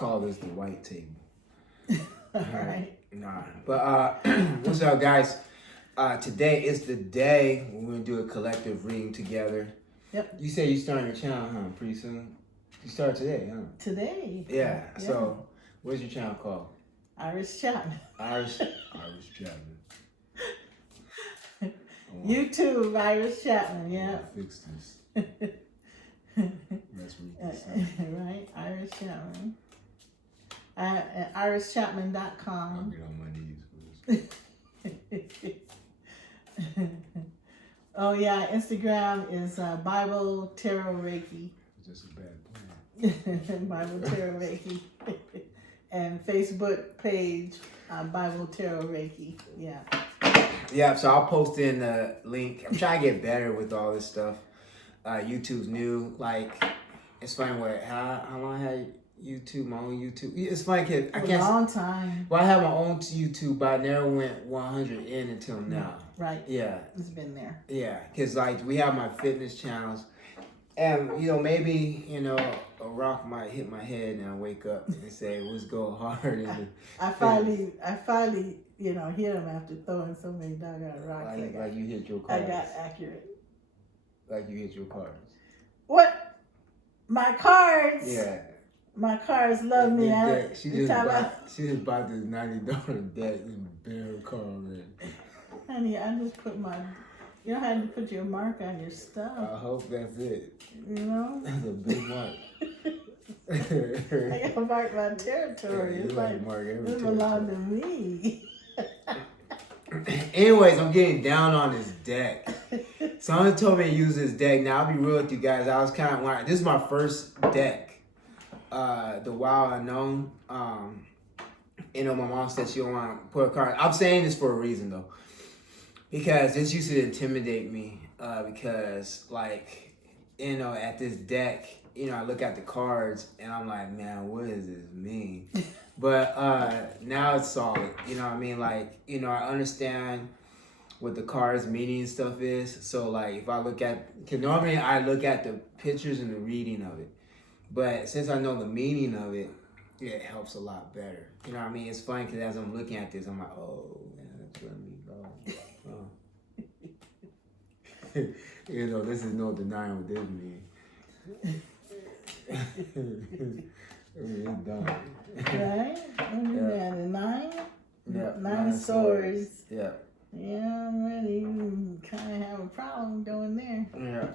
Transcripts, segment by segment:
call this the white table. All right. Nah. But what's up, guys? Today is the day we're gonna do a collective reading together. Yep. You say you starting your channel, huh? Pretty soon. You start today, huh? Today. Yeah. So, what's your channel called? Iris Chapman. Iris Chapman. YouTube, Iris Chapman. Yeah. Fix this. Let's read this. Right, Iris Chapman. IrisChapman.com. I'll get on my knees. Oh yeah, Instagram is Bible Tarot Reiki. Just a bad plan. Bible Tarot Reiki. And Facebook page Bible Tarot Reiki. Yeah. Yeah, so I'll post in the link. I'm trying to get better with all this stuff. YouTube's new. Like, it's funny how long I had YouTube, my own YouTube. It's funny because I can't. A long time. Well, I have my own YouTube, but I never went 100 in until now. Right. Yeah. It's been there. Yeah, because like we have my fitness channels, and maybe a rock might hit my head and I wake up and say, "Let's go hard." I finally, hit him after throwing so many doggone rocks. Like you hit your cards. I got accurate. Like you hit your cards. What? My cards? Yeah. My cards love me. She just bought this $90 deck in bare car already. Honey, I just put you know how to put your mark on your stuff. I hope that's it. That's a big mark. I gotta mark my territory. Yeah, it's like it belongs to me. Anyways, I'm getting down on this deck. Someone told me to use this deck. Now, I'll be real with you guys. I was kind of wondering. This is my first deck. The Wild Unknown. My mom said she don't want to put a card. I'm saying this for a reason, though. Because this used to intimidate me. Because, at this deck, I look at the cards and I'm like, man, what does this mean? But now it's solid. You know what I mean? I understand what the cards meaning and stuff is. So if I look at, because normally I look at the pictures and the reading of it. But since I know the meaning of it, it helps a lot better. You know what I mean? It's funny because as I'm looking at this, I'm like, oh, man, that's what I mean. This is no denying what this means. It's done. Right? Yeah. The nine? Yeah. Nine of swords. Yeah. Yeah, I'm ready. You kind of have a problem going there. Yeah.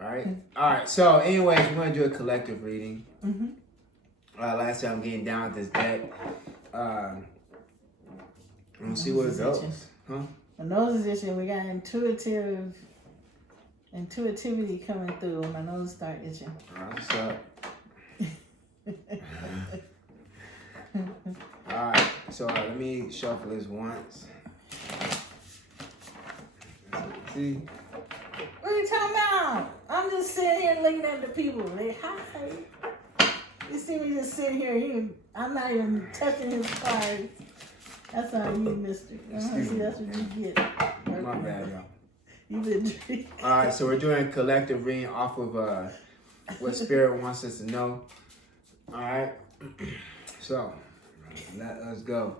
All right. So, anyways, we're going to do a collective reading. Mm-hmm. Last time I'm getting down with this deck. We'll see where it goes. Huh? My nose is itching. We got intuitivity coming through. My nose start itching. What's up? All right. So let me shuffle this once. See? What are you talking about? I'm just sitting here looking at the people. Like, hi. You see me just sitting here. I'm not even touching his cards. That's on you, mister. See, that's what you get. My bad, y'all. You been drinking. All right, so we're doing a collective reading off of what Spirit wants us to know. All right. So, let us go.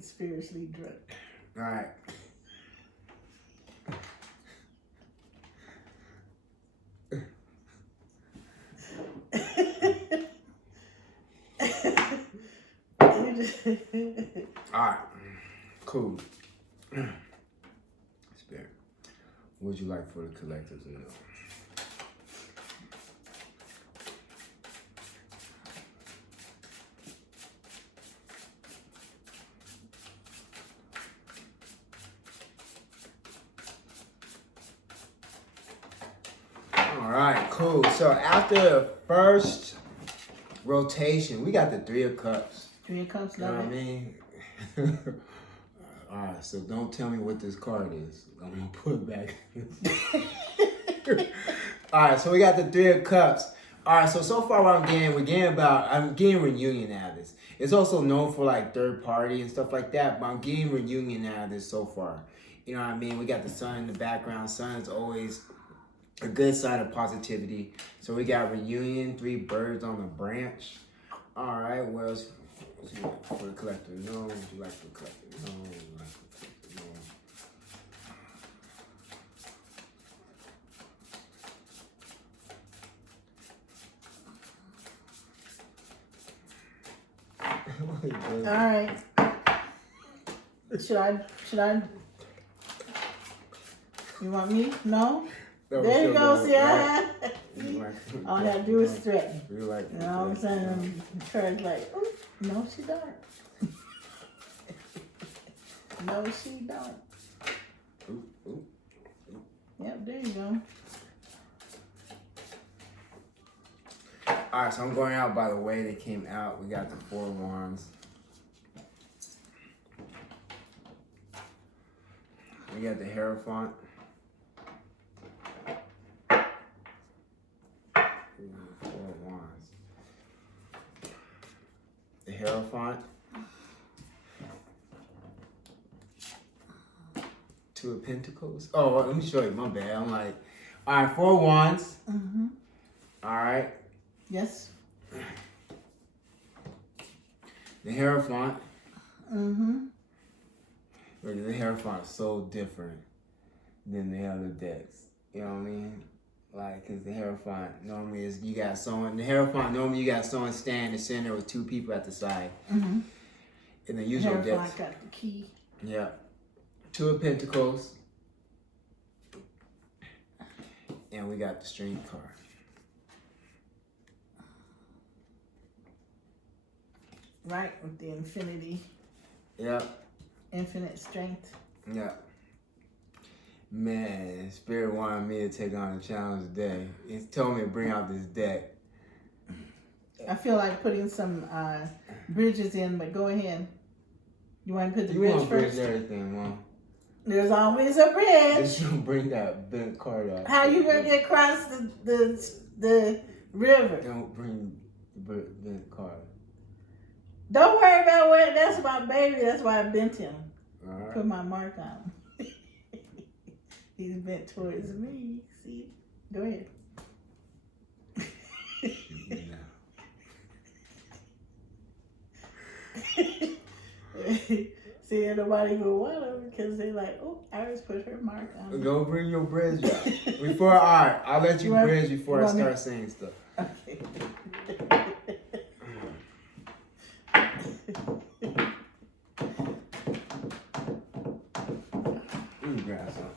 Spiritually drunk. All right. All right. Cool. Spirit, what would you like for the collective to know? All right, cool. So after the first rotation, we got the Three of Cups. Three of Cups, You know what I mean? All right, so don't tell me what this card is. I'm gonna put it back. All right, so we got the Three of Cups. All right, so far what I'm getting reunion out of this. It's also known for third party and stuff like that, but I'm getting reunion out of this so far. You know what I mean? We got the sun in the background. Sun is always a good sign of positivity. So we got reunion, 3 birds on the branch. All right, what else? For the collector, no. Would you like the collector? No. Would you like the collector? No. All right. Should I? You want me? No? There you go, see, all I have to do is threaten. You know what I'm saying? Kara's like, oh, no, she don't. No, she don't. Yep, there you go. Alright, so I'm going out by the way they came out. We got the 4 wands. We got the Hierophant. 4 wands. The Hierophant. 2 of Pentacles. Oh, let me show you. My bad. I'm like, all right, 4 wands. Mm-hmm. All right. Yes. The Hierophant. Mm-hmm. The Hierophant is so different than the other decks. You know what I mean? Like, cause the Hierophant normally is you got someone. The Hierophant normally you got someone standing in the center with 2 people at the side. Mm-hmm. In the usual Hierophant decks. got the key. Yeah. 2 of Pentacles. And we got the Strength card. Right, with the infinity. Yep. Infinite strength. Yep. Man, Spirit wanted me to take on a challenge today. He told me to bring out this deck. I feel like putting some bridges in, but go ahead. You want to put the You bridge want to first? bridge everything, Mom. There's always a bridge. Just you bring that bent card out. How you gonna get across the river? Don't bring the bent card. Don't worry about where. That's my baby. That's why I bent him. All right. Put my mark on him. He's bent towards me. See? Go ahead. See, nobody will want them because they're like, oh, Iris put her mark on him. Go bring your bridge out. Before, all right, I'll let you bridge before I start saying stuff. Okay. Grab something.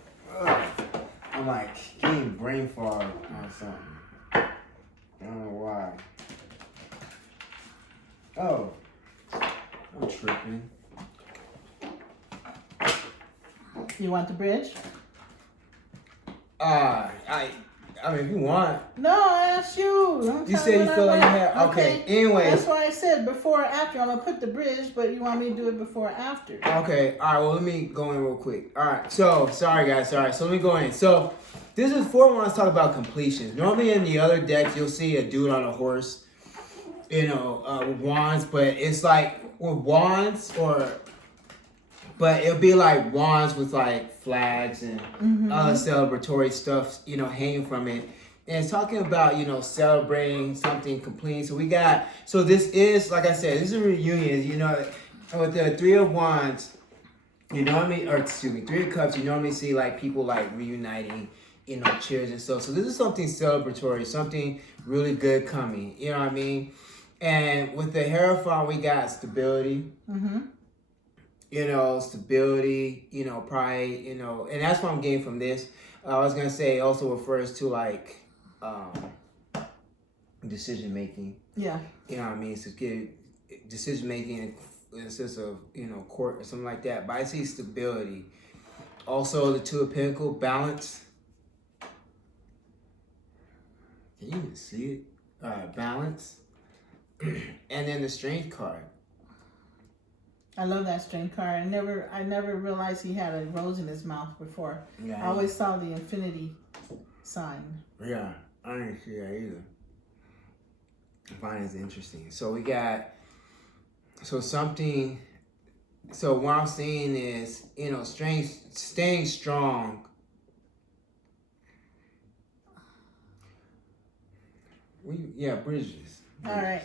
I'm like getting brain fog on something. I don't know why. Oh, I'm tripping. You want the bridge? I mean, if you want. No, I asked you. You said you feel like you had. Okay. Anyway. That's why I said before or after. I'm gonna put the bridge, but you want me to do it before or after? Okay. All right. Well, let me go in real quick. All right. So sorry, guys. Sorry. So let me go in. So this is 4 wands talk about completions. Normally in the other decks, you'll see a dude on a horse, with wands, but it's like with wands but it'll be like wands with like flags and other celebratory stuff, hanging from it. And it's talking about, celebrating something complete. So this is, like I said, this is a reunion, with the 3 of wands, Three of cups, you normally see like people like reuniting, cheers and stuff. So this is something celebratory, something really good coming, you know what I mean? And with the Hierophant, we got stability. Mm-hmm. Stability, pride, and that's what I'm getting from this. I was gonna say it also refers to like decision making. Yeah. You know what I mean? So get decision making in a sense of, court or something like that. But I see stability. Also the 2 of Pentacles, balance. Can you even see it? Balance. And then the Strength card. I love that Strength card. I never realized he had a rose in his mouth before. Yeah. I always saw the infinity sign. Yeah, I didn't see that either. I find it interesting. So we got, so what I'm seeing is, staying strong Bridges. All right.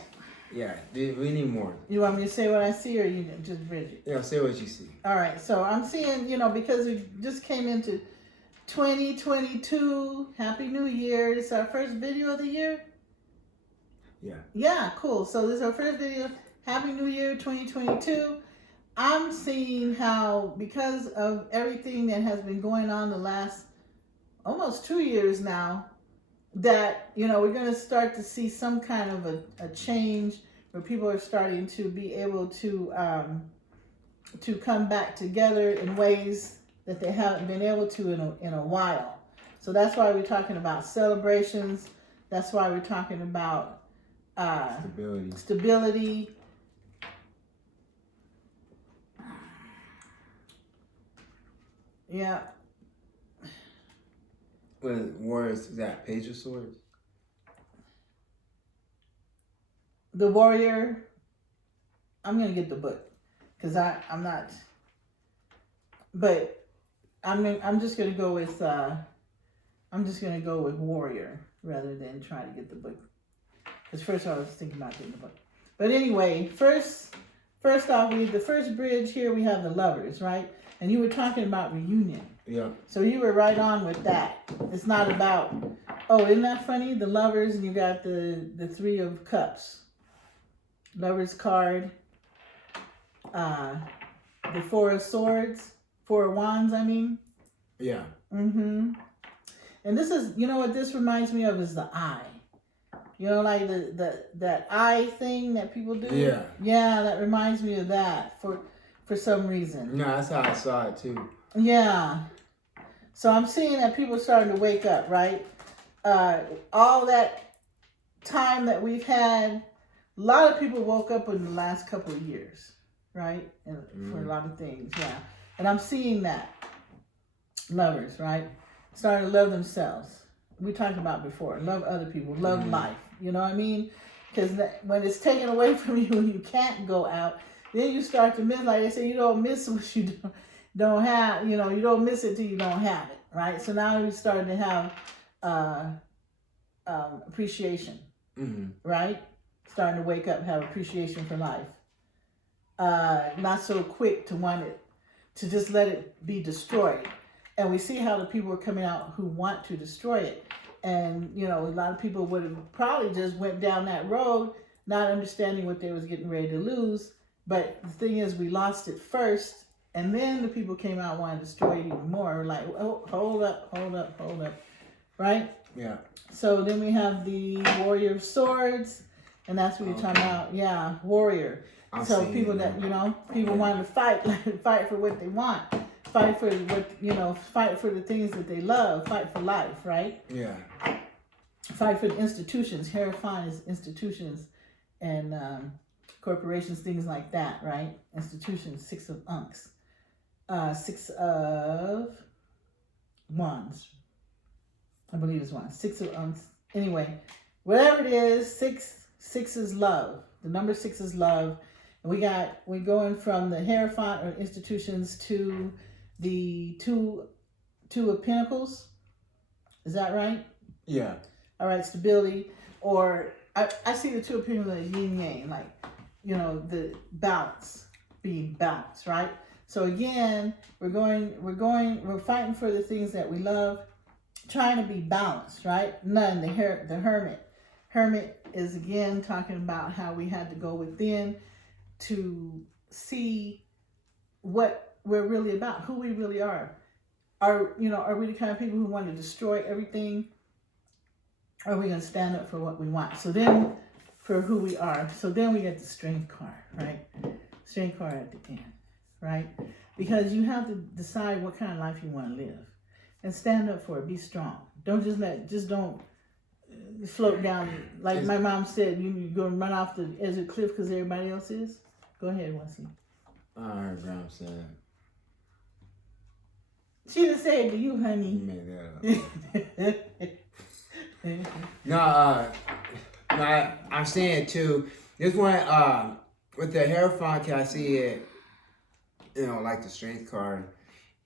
Yeah, we need more. You want me to say what I see, or you just Bridget? Yeah, say what you see. All right. So I'm seeing, because we just came into 2022. Happy New Year! It's our first video of the year. Yeah. Yeah, cool. So this is our first video. Happy New Year 2022. I'm seeing how, because of everything that has been going on the last almost 2 years now, that, we're going to start to see some kind of a change where people are starting to be able to come back together in ways that they haven't been able to in a while. So that's why we're talking about celebrations. That's why we're talking about stability. Yeah. What warriors is that? Page of Swords? The Warrior. I'm gonna get the book because I'm not. But I'm just gonna go with Warrior rather than try to get the book. Because first I was thinking about getting the book. But anyway, first off, the first bridge here we have the Lovers, right? And you were talking about reunion. Yeah. So you were right on with that. It's not about, isn't that funny? The Lovers, and you got the Three of Cups. Lovers card. The Four of Swords. Four of Wands, I mean. Yeah. Mm-hmm. And this is, what this reminds me of is the eye. Like that eye thing that people do. Yeah. Yeah, that reminds me of that for some reason. No, that's how I saw it too. Yeah. So I'm seeing that people are starting to wake up, right? All that time that we've had, a lot of people woke up in the last couple of years, right? And for a lot of things, yeah. And I'm seeing that. Lovers, right? Starting to love themselves. We talked about before. Love other people. Love life. You know what I mean? Because when it's taken away from you and you can't go out, then you start to miss, like they say, you don't miss what you don't have. You don't miss it till you don't have it, right? So now we started to have appreciation, right? Starting to wake up, have appreciation for life. Not so quick to want it, to just let it be destroyed. And we see how the people are coming out who want to destroy it. And, a lot of people would have probably just went down that road, not understanding what they was getting ready to lose. But the thing is, we lost it first, and then the people came out wanting to destroy it even more. We're like, oh, hold up, right? Yeah. So then we have the Warrior of Swords, and that's what you're talking about. Yeah, Warrior. So people that, people wanting to fight for what they want. Fight for fight for the things that they love. Fight for life, right? Yeah. Fight for the institutions. Hierophant is institutions and corporations, things like that, right? Institutions. Six of Unks. Six of Wands. I believe it's Wands. Six of Unks. Anyway, whatever it is, six is love. The number 6 is love. And we're going from the Hierophant or institutions to the two of Pentacles. Is that right? Yeah. All right, stability. Or I see the Two of Pentacles as yin yang, like, the balance, being balanced, right? So again, we're fighting for the things that we love, trying to be balanced, right? The Hermit. Hermit is again talking about how we had to go within to see what we're really about, who we really are. Are we the kind of people who want to destroy everything? Or are we going to stand up for what we want? So then, for who we are. So then we get the Strength card, right? Strength card at the end, right? Because you have to decide what kind of life you want to live. And stand up for it. Be strong. Don't don't float down. Like my mom said, you're going to run off the edge of the cliff because everybody else is. Go ahead, Wesley. Her grandma said. She didn't say it to you, honey. You made that up. No, I'm saying too. This one, with the Hierophant, I see it. Like the Strength card.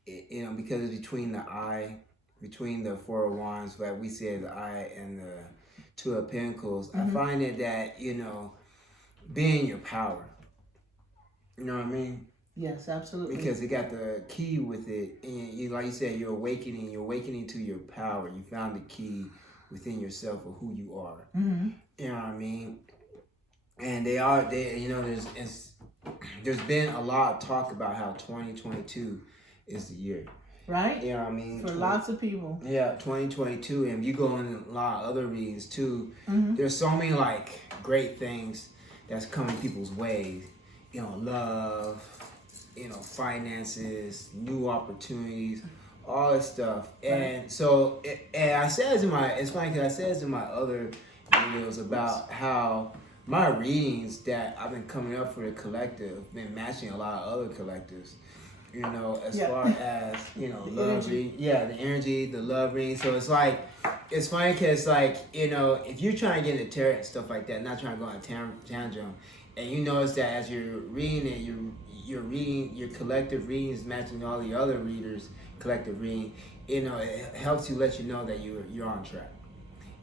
Because it's between the eye, between the Four of Wands, but we say the eye and the Two of Pentacles. I find it that, you know, being your power. You know what I mean? Yes, absolutely. Because it got the key with it. And you, like you said, you're awakening to your power. You found the key within yourself of who you are. You know what I mean? And you know, there's been a lot of talk about how 2022 is the year. Right? You know what I mean? For lots of people. Yeah, 2022. And if you go in a lot of other readings too, there's so many like great things that's coming people's way. You know, love, you know, finances, new opportunities, all this stuff. And so, and I said it's funny because I said this in my other videos about how my readings that I've been coming up for the collective been matching a lot of other collectives. You know, as far as, you know, love reading, the energy, the love reading. So it's like, it's funny because like, you know, if you're trying to get into tarot and stuff like that, not trying to go on a tangent, and you notice that as you're reading it, you're reading your collective readings matching all the other readers' collective reading. You know, it helps you let you know that you're on track.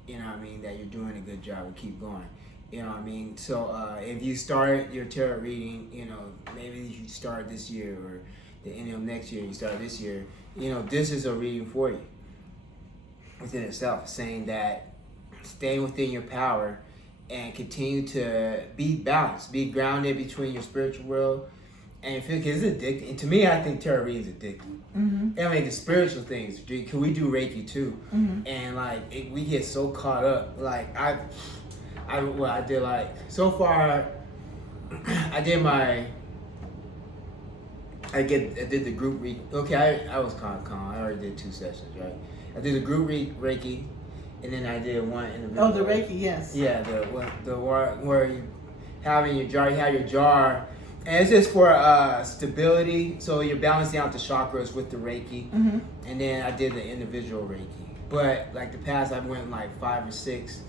You know what I mean? That you're doing a good job and keep going. You know what I mean? So if you start your tarot reading, you know, maybe you start this year or the end of next year, you start this year, you know, this is a reading for you within itself, saying that stay within your power and continue to be balanced, be grounded between your spiritual world and your physical. It's addicting. And to me, I think tarot reading is addicting. I mean, the spiritual things, because we do Reiki too, and like we get so caught up. Like I did like so far. I did the group Reiki. Okay, I was kind of calm. I already did 2 sessions, right? I did the group Reiki, and then I did one individual. Oh, the Reiki, yes. Yeah, the where you have in your jar. You have your jar, and it's just for stability. So you're balancing out the chakras with the Reiki, and then I did the individual Reiki. But like the past, I went like 5 or 6.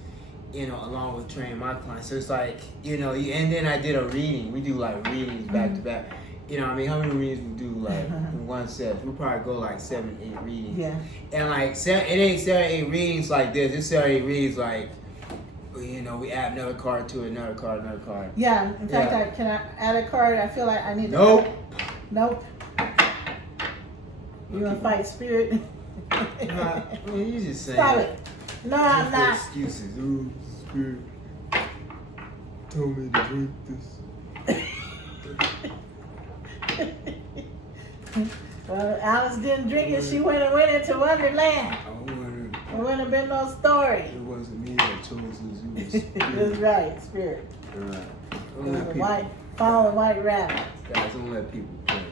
You know, along with training my clients. So it's like, you know, and then I did a reading. We do like readings back to back. You know what I mean? How many readings we do like in one set? We probably go like 7, 8 readings. Yeah. And like it ain't 7, 8 readings like this. It's 7, 8 readings like, you know, we add another card to another card. Yeah. In fact, can I add a card? I feel like I need to. Nope. You want to fight spirit? I mean, you just saying. Stop it. No, I'm not. Excuses. Ooh, spirit told me to drink this. Well, Alice didn't drink it. She went into Wonderland. There wouldn't have been no story. It wasn't me that chose this. It was That's right, spirit. Right. Follow the white rabbit. Guys, don't let people play.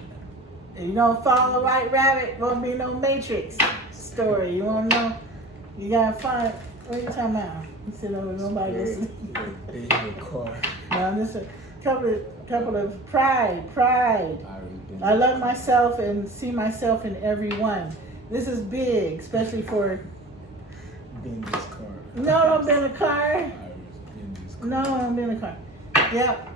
If you don't follow the white rabbit, won't be no Matrix story. You want to know? You gotta find. What are you talking about? You said, "Oh, nobody listening." In your car. No, just a couple of pride. I love myself and see myself in everyone. This is big, especially for. Been this car. No, don't been a car. No, don't been a car. Yep.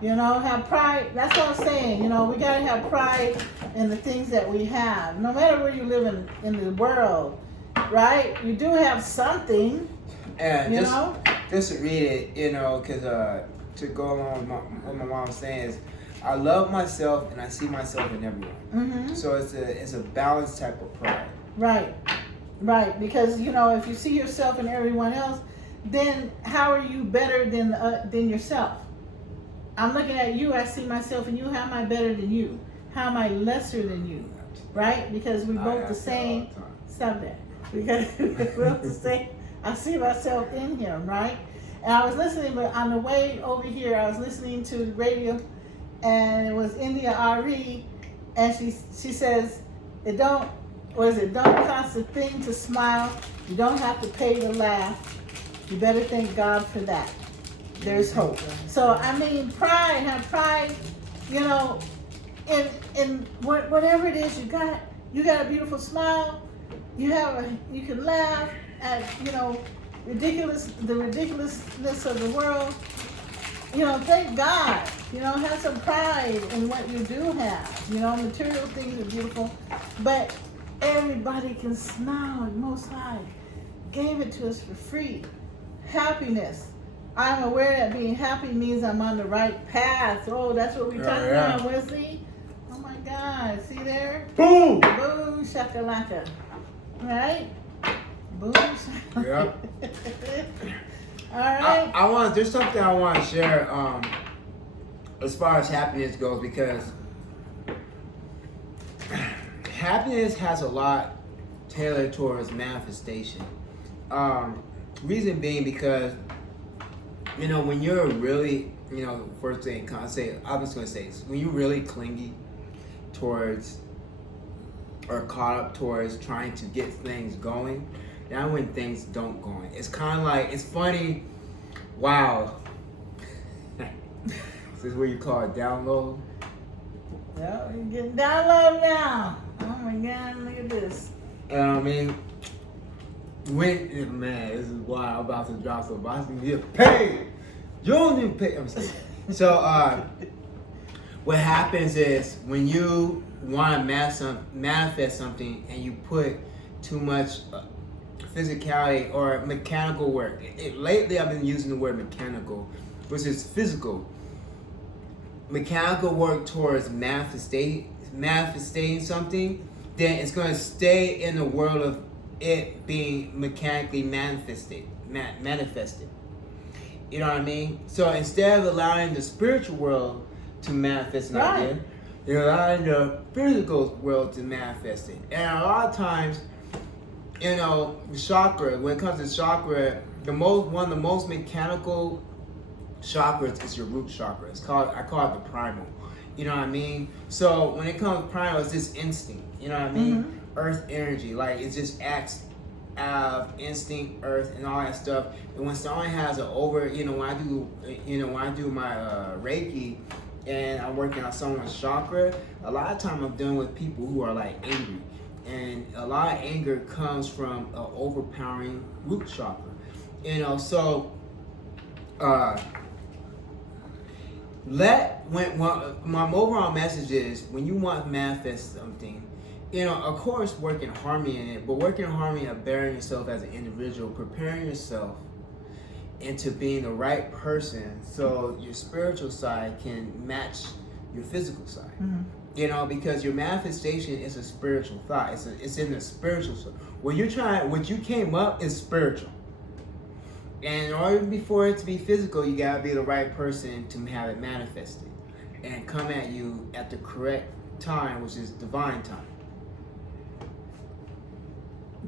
You know, have pride. That's what I'm saying. You know, we gotta have pride in the things that we have. No matter where you live in the world, right? You do have something. And you know? Just to read it, you know, because to go along with what my mom was saying is, I love myself and I see myself in everyone. So it's a balanced type of pride. Right. Because you know, if you see yourself in everyone else, then how are you better than yourself? I'm looking at you. I see myself in you. How am I better than you? How am I lesser than you? Right? Because we both the same. Stop that. Because we're both the same. I see myself in him, right? And I was listening, but on the way over here, I was listening to the radio, and it was India Ari, and she says, don't cost a thing to smile. You don't have to pay to laugh. You better thank God for that. There's hope. So I mean, have pride, you know, in whatever it is you got a beautiful smile. You can laugh at, you know, the ridiculousness of the world. You know, thank God. You know, have some pride in what you do have. You know, material things are beautiful, but everybody can smile at Most High. gave it to us for free. Happiness. I'm aware that being happy means I'm on the right path. Oh, that's what we're talking about, Wesley. Oh my God. See there? Boom! Boom, shakalaka. Right? Boom, shakalaka. All right. There's something I want to share as far as happiness goes, because happiness has a lot tailored towards manifestation. Reason being because, when you're really, first thing I'm just going to say this, when you're really clingy towards or caught up towards trying to get things going, now when things don't go, it's kind of like, it's funny. Wow. This is what you call it download. Well, you're getting download now. Oh my God, look at this. Man, this is why I'm about to drop some. I can get paid. You don't even pay. I'm saying. So, what happens is when you want to manifest something and you put too much physicality or mechanical work. Lately, I've been using the word mechanical, which is physical. Mechanical work towards manifesting something, then it's going to stay in the world of it being mechanically manifested. You know what I mean? So instead of allowing the spiritual world to manifest an idea, you're allowing the physical world to manifest it. And a lot of times, chakra, when it comes to chakra, one of the most mechanical chakras is your root chakra. I call it the primal. You know what I mean? So when it comes to primal, it's just instinct. You know what I mean? Mm-hmm. Earth energy, like it just acts out of instinct, earth, and all that stuff. And when someone has an when I do my Reiki, and I'm working on someone's chakra, a lot of time I'm dealing with people who are like angry, and a lot of anger comes from an overpowering root chakra. My overall message is, when you want to manifest something, of course work in harmony in it, but work in harmony of bearing yourself as an individual, preparing yourself into being the right person so your spiritual side can match your physical side. Mm-hmm. Because your manifestation is a spiritual thought. It's in the spiritual side. What you came up is spiritual. And in order for it to be physical, you gotta be the right person to have it manifested and come at you at the correct time, which is divine time.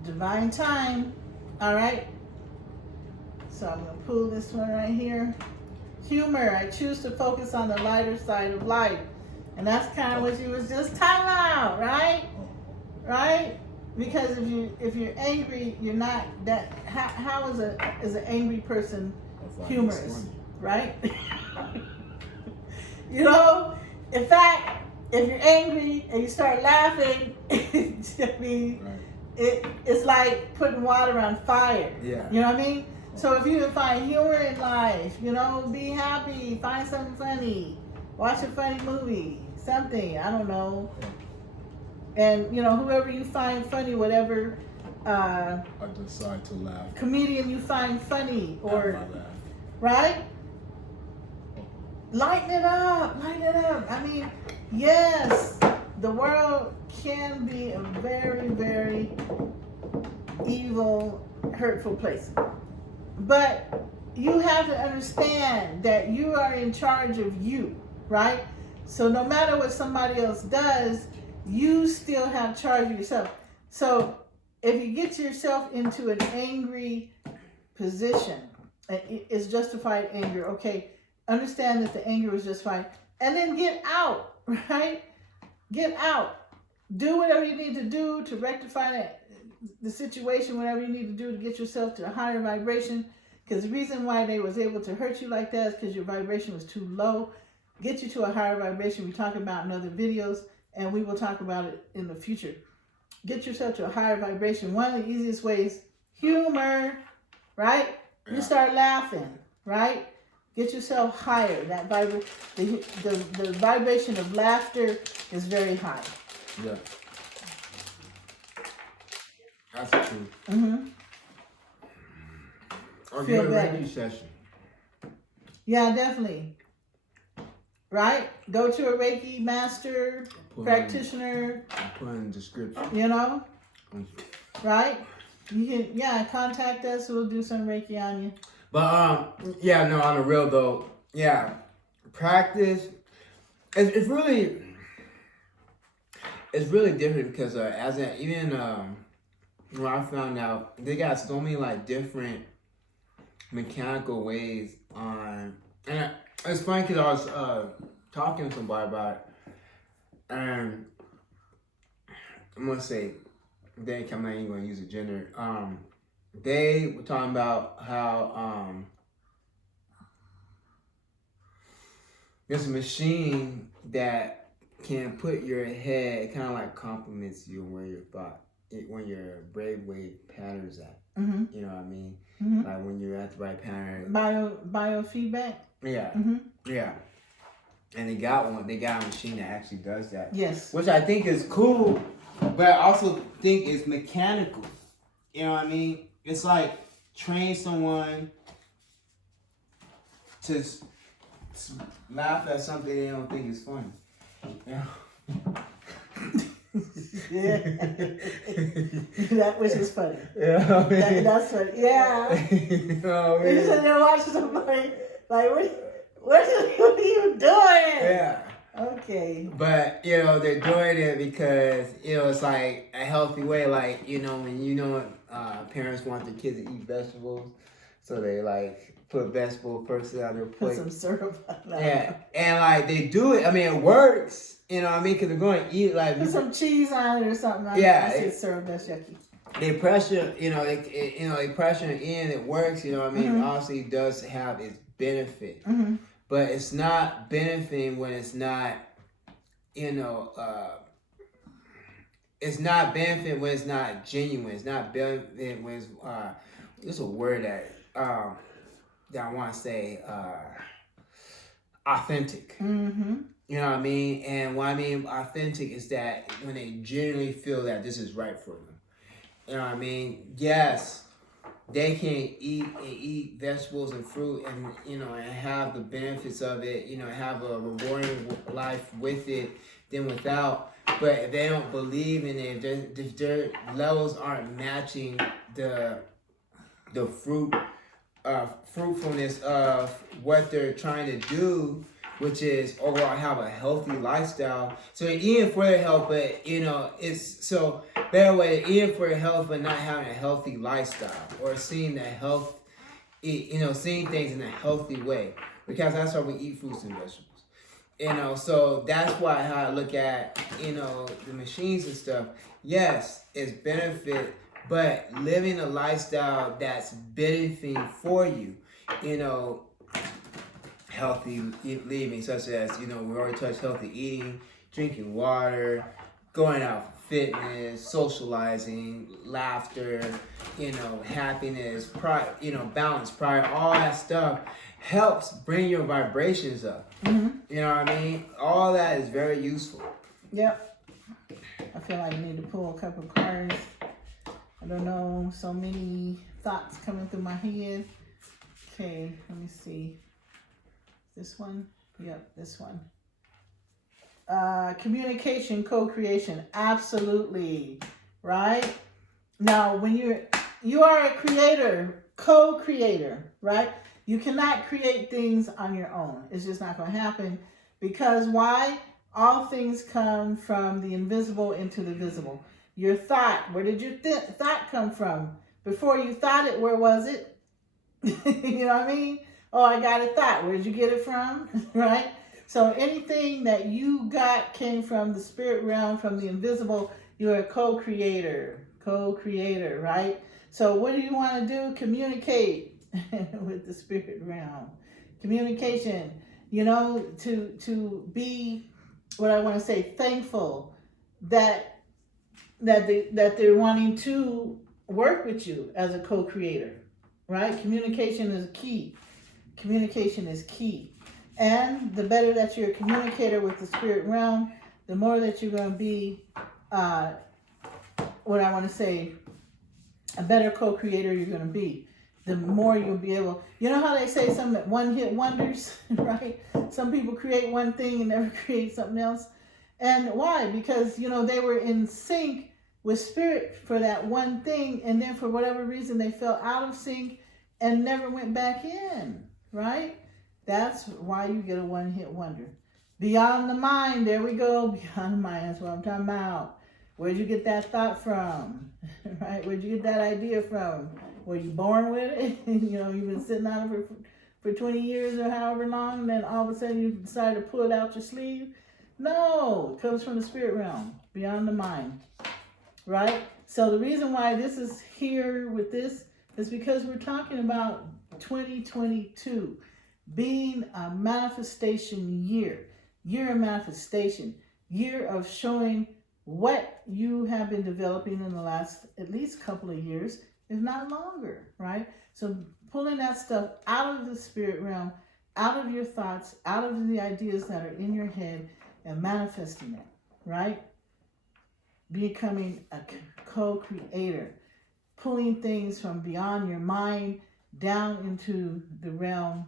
Divine time. All right. So I'm gonna pull this one right here. Humor. I choose to focus on the lighter side of life, and that's kind of what you was just talking about, right? Right. Because if you're angry, you're not that. How is an angry person humorous, right? In fact, if you're angry and you start laughing, I mean, it's like putting water on fire. Yeah. You know what I mean? So if you can find humor in life, be happy, find something funny, watch a funny movie, something, I don't know. And, whoever you find funny, whatever I decide to laugh. Comedian you find funny, or, right? Lighten it up. I mean, yes, the world can be a very, very evil, hurtful place. But you have to understand that you are in charge of you, right? So no matter what somebody else does, you still have charge of yourself. So if you get yourself into an angry position, it's justified anger. Okay, understand that the anger is justified, and then get out, right? Get out. Do whatever you need to do to rectify the situation, whatever you need to do to get yourself to a higher vibration. Because the reason why they was able to hurt you like that is because your vibration was too low. Get you to a higher vibration. We talk about in other videos, and we will talk about it in the future. Get yourself to a higher vibration. One of the easiest ways, humor, right? You start laughing, right? Get yourself higher. That the vibration of laughter is very high. Yeah. That's the truth. Mm-hmm. Or feel do a better. Reiki session. Yeah, definitely. Right? Go to a Reiki master, practitioner. Put in the description. You know? Right? You can, contact us. We'll do some Reiki on you. But yeah, no, on the real though, yeah, practice. It's really different because even when I found out they got so many like different mechanical ways on, and it's funny because I was talking to somebody about it, and I'm gonna say I'm not even gonna use a gender. They were talking about how there's a machine that can put your head, it kind of like compliments you where your when your brainwave patterns at. Mm-hmm. You know what I mean? Mm-hmm. Like when you're at the right pattern. Biofeedback? Yeah. Mm-hmm. Yeah. And they got a machine that actually does that. Yes. Which I think is cool, but I also think is mechanical. You know what I mean? It's like train someone to laugh at something they don't think is funny. Yeah. Yeah. That which is funny. Yeah, I mean, That's funny. Yeah. You know what I You mean? sit there watching somebody like, what are you doing? Yeah. Okay. But, they're doing it because, it's like a healthy way. Like, when parents want their kids to eat vegetables, so they like put vegetable first on their plate. Put some syrup on that. Yeah. And like they do it. I mean, it works. You know what I mean? Because they're going to eat like. Put some cheese on it or something. Yeah. I say syrup, that's yucky. They pressure, they pressure it in. It works. You know what I mean? Mm-hmm. It obviously does have its benefit. Mm-hmm. But it's not benefiting when it's not, it's not benefiting when it's not genuine. It's not benefiting when it's, there's a word that I want to say, authentic. Mm-hmm. You know what I mean? And what I mean authentic is that when they genuinely feel that this is right for them. You know what I mean? Yes. They can eat vegetables and fruit and and have the benefits of it, have a rewarding life with it than without. But if they don't believe in it, if their levels aren't matching the fruitfulness of what they're trying to do, which is overall have a healthy lifestyle. So they're eating for their health, but it's so better way to eating for your health, but not having a healthy lifestyle or seeing the health, seeing things in a healthy way. Because that's why we eat fruits and vegetables. So that's why how I look at the machines and stuff. Yes, it's benefit, but living a lifestyle that's benefiting for you. Healthy living, such as we already touched healthy eating, drinking water, going out for fitness, socializing, laughter, happiness, pride, balance, pride, all that stuff helps bring your vibrations up. Mm-hmm. You know what I mean? All that is very useful. Yep. I feel like I need to pull a couple of cards. I don't know, so many thoughts coming through my head. Okay, let me see. This one? Yep, this one. Communication, co-creation. Absolutely. Right? Now, when you are a creator, co-creator, right? You cannot create things on your own. It's just not going to happen. Because why? All things come from the invisible into the visible. Your thought, where did your thought come from? Before you thought it, where was it? You know what I mean? Oh, I got a thought. Where did you get it from? Right? So anything that you got came from the spirit realm, from the invisible. You're a co-creator, right? So what do you want to do? Communicate with the spirit realm. Communication, to be, what I want to say, thankful that they're wanting to work with you as a co-creator, right? Communication is key. Communication is key. And the better that you're a communicator with the spirit realm, the more that you're going to be, what I want to say, a better co-creator you're going to be. the more you'll be able. You know how they say some one-hit wonders, right? Some people create one thing and never create something else. And why? Because, they were in sync with spirit for that one thing, and then for whatever reason they fell out of sync and never went back in, right? That's why you get a one-hit wonder. Beyond the mind, there we go. Beyond the mind, that's what I'm talking about. Where'd you get that thought from? Right? Where'd you get that idea from? Were you born with it? You've been sitting on it for 20 years or however long, and then all of a sudden you decide to pull it out your sleeve? No, it comes from the spirit realm, beyond the mind. Right? So the reason why this is here with this is because we're talking about 2022 being a manifestation year of manifestation, year of showing what you have been developing in the last at least couple of years, if not longer, right? So pulling that stuff out of the spirit realm, out of your thoughts, out of the ideas that are in your head, and manifesting it, right? Becoming a co-creator, pulling things from beyond your mind down into the realm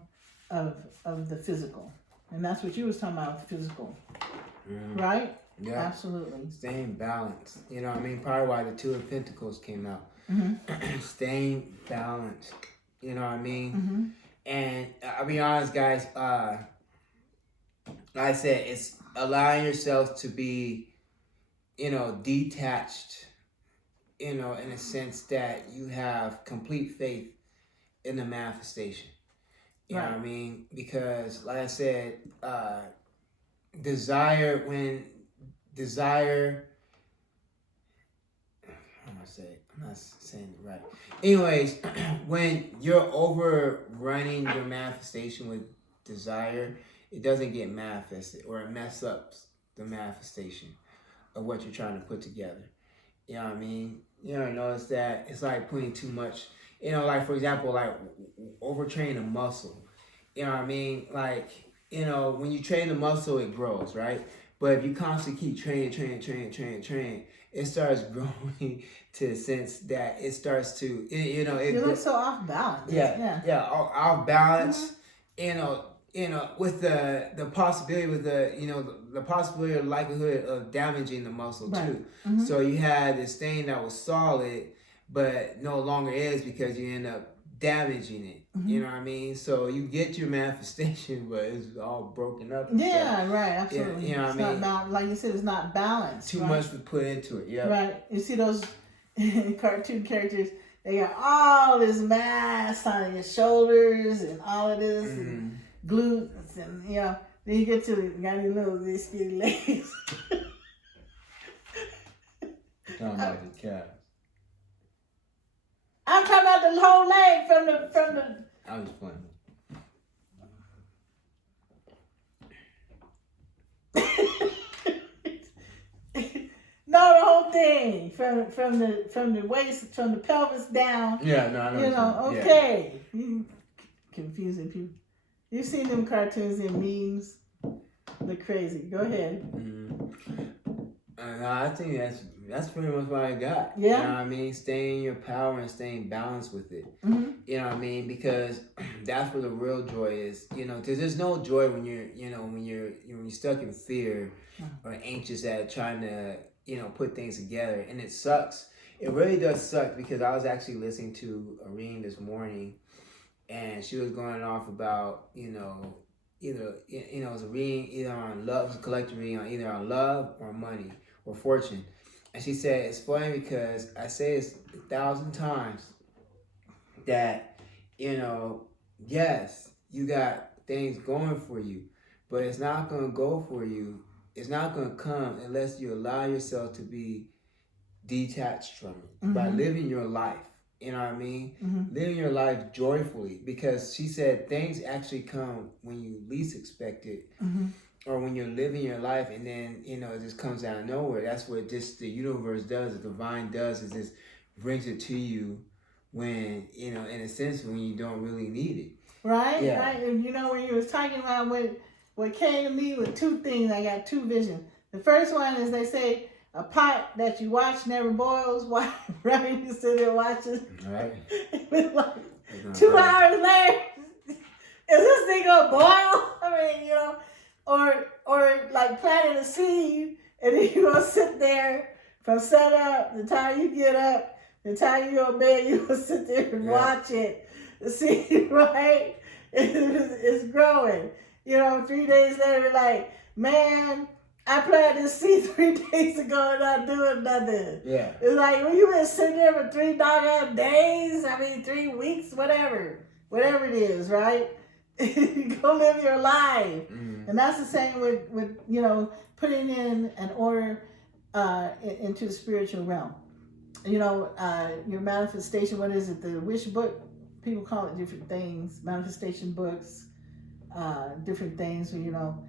of the physical. And that's what you was talking about, physical. Right? Yeah. Absolutely. Staying balanced. You know what I mean? Probably why the Two of Pentacles came out. Mm-hmm. Staying balanced. You know what I mean? Mm-hmm. And I'll be honest, guys. Like I said, it's allowing yourself to be, detached, in a sense that you have complete faith in the manifestation. You know what I mean? Because, like I said, desire, I'm not saying it right. Anyways, when you're overrunning your manifestation with desire, it doesn't get manifested, or it messes up the manifestation of what you're trying to put together. You know what I mean? You ever notice that it's like putting too much, like for example, like overtraining a muscle. You know what I mean? Like, when you train the muscle, it grows, right? But if you constantly keep training, it starts growing to the sense that it starts to, You look so off balance. Yeah, off balance. With the possibility, the possibility or likelihood of damaging the muscle too. Mm-hmm. So you had this thing that was solid, but no longer is because you end up damaging it. Mm-hmm. You know what I mean? So you get your manifestation, but it's all broken up. Yeah, right, absolutely. Yeah, it's not like you said, it's not balanced. Too much to put into it. Yeah. Right. You see those cartoon characters? They got all this mass on your shoulders and all of this and glutes, and then you get to the got these little skinny legs. Talking about the calves. I'm talking about the whole leg from the. I was playing. No, the whole thing from the waist, from the pelvis down. Yeah, no, I know. Okay. Yeah. You confusing people. You've seen them cartoons and memes. They're crazy. Go ahead. I think that's pretty much what I got. Yeah. You know what I mean? Staying in your power and staying balanced with it. Mm-hmm. You know what I mean? Because that's where the real joy is. Because there's no joy when you're when you're stuck in fear or anxious at trying to put things together, and it sucks. It really does suck, because I was actually listening to a reading this morning, and she was going off about it was a reading either on love, it was a collective reading on either on love or money or fortune. And she said, it's funny because I say this 1,000 times that, yes, you got things going for you, but it's not going to go for you. It's not going to come unless you allow yourself to be detached from it by living your life. You know what I mean? Mm-hmm. Living your life joyfully, because she said things actually come when you least expect it, or when you're living your life, and then it just comes out of nowhere. That's what just the universe does, the divine does, is just brings it to you when in a sense when you don't really need it. Right. Yeah. Right. And when you was talking about what came to me with two things, I got two visions. The first one is, they say, a pot that you watch never boils. Why? Right? You sit there watching. Right. That's 2 not right. hours later, is this thing gonna boil? I mean, you know, or like planting a seed, and then you gonna sit there from set up, the time you get up, the time you go to bed, you gonna sit there and watch it. The seed, right? It's growing. You know, 3 days later, like, man, I planted this seed 3 days ago and not doing nothing. Yeah. It's like, well, you been sitting there for 3 doggone days, 3 weeks, whatever it is, right? Go live your life. Mm-hmm. And that's the same with you know, putting in an order into the spiritual realm. You know, your manifestation, what is it? The wish book, people call it different things, manifestation books, different things, you know,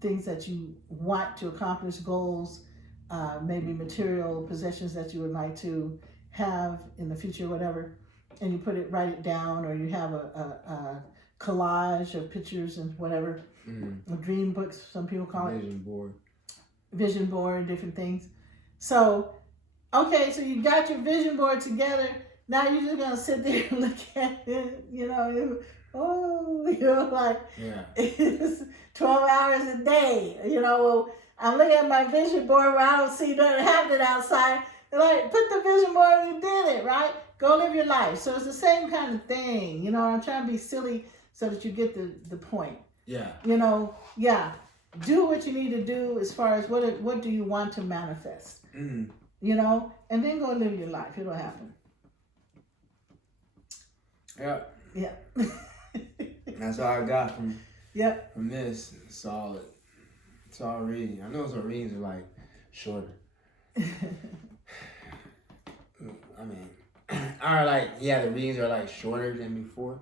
things that you want to accomplish, goals, maybe material possessions that you would like to have in the future, whatever, and you write it down, or you have a collage of pictures and whatever, dream books, some people call it. Vision board, different things. So, okay, so you got your vision board together. Now you're just gonna sit there and look at it, you know, like it's 12 hours a day. You know, well, I'm looking at my vision board where I don't see nothing happening outside. They're like, put the vision board, you did it, right? Go live your life. So it's the same kind of thing. You know, I'm trying to be silly so that you get the point. Yeah. You know, yeah. Do what you need to do as far as what do you want to manifest. Mm-hmm. You know, and then go live your life. It'll happen. Yep. Yeah. That's all I got from this. Solid. It's all reading. I know some readings are like shorter. I mean, are like, the readings are like shorter than before.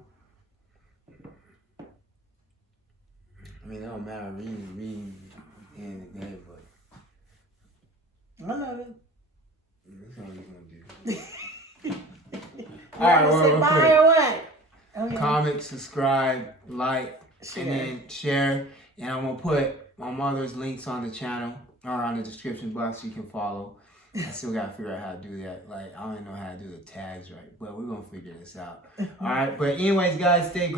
I mean, it don't matter reading at the end of the day, but I love it. that's all you're gonna do. All right, well, bye or what? Okay. Comment, subscribe, like, Share. and then share. And I'm gonna put my mother's links on the channel or on the description box so you can follow. I still gotta figure out how to do that. Like, I don't even know how to do the tags right, but we're gonna figure this out. All right, but anyways, guys, stay great.